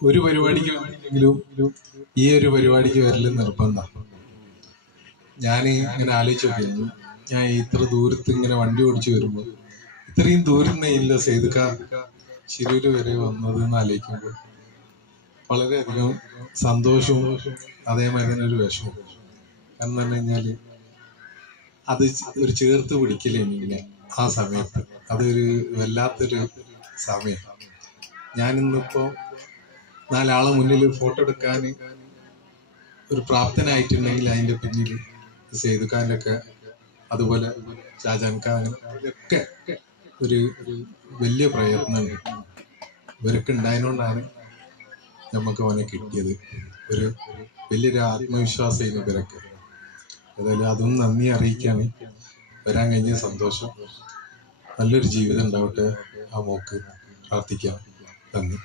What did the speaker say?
ഒരു പരിപാടിക്ക് വേണ്ടിയെങ്കിലും ഈ ഒരു പരിപാടിക്ക് വരല് നിർബന്ധം. ഞാൻ ഇങ്ങനെ ആലോചിച്ച് നോക്കിയിരുന്നു, ഞാൻ ഇത്ര ദൂരത്ത് ഇങ്ങനെ വണ്ടി ഓടിച്ചു വരുമ്പോൾ ഇത്രയും ദൂരം ഇല്ല സേതുക്ക ശിരൂര് വരെ വന്നത് എന്ന് ആലോചിക്കുമ്പോൾ വളരെയധികം സന്തോഷവും അതേമാതിരി തന്നെ ഒരു വിഷമവും. കാരണം പറഞ്ഞു കഴിഞ്ഞാല് അത് ഒരു ചേർത്ത് പിടിക്കലില്ല ആ സമയത്ത്. അതൊരു വല്ലാത്തൊരു സമയം. ഞാനിന്നിപ്പോ 4 ആളെ മുന്നിൽ ഫോട്ടോ എടുക്കാൻ ഒരു പ്രാപ്തനായിട്ടുണ്ടെങ്കിൽ അതിന്റെ പിന്നിൽ സേതുഖാന്റെ ഒക്കെ അതുപോലെ ഷാജാൻ ഖാൻ ഒക്കെ ഒരു വലിയ പ്രയത്നമുണ്ട്. ഇവരൊക്കെ ഉണ്ടായതുകൊണ്ടാണ് നമുക്ക് അവനെ കിട്ടിയത്. ഒരു വലിയൊരു ആത്മവിശ്വാസം ഇവരൊക്കെ. അതായത് അതും നന്ദി അറിയിക്കാണ്. വരാൻ കഴിഞ്ഞ സന്തോഷം. നല്ലൊരു ജീവിതം ഉണ്ടാവട്ടെ ആ മോക്ക്. പ്രാർത്ഥിക്കാം. നന്ദി.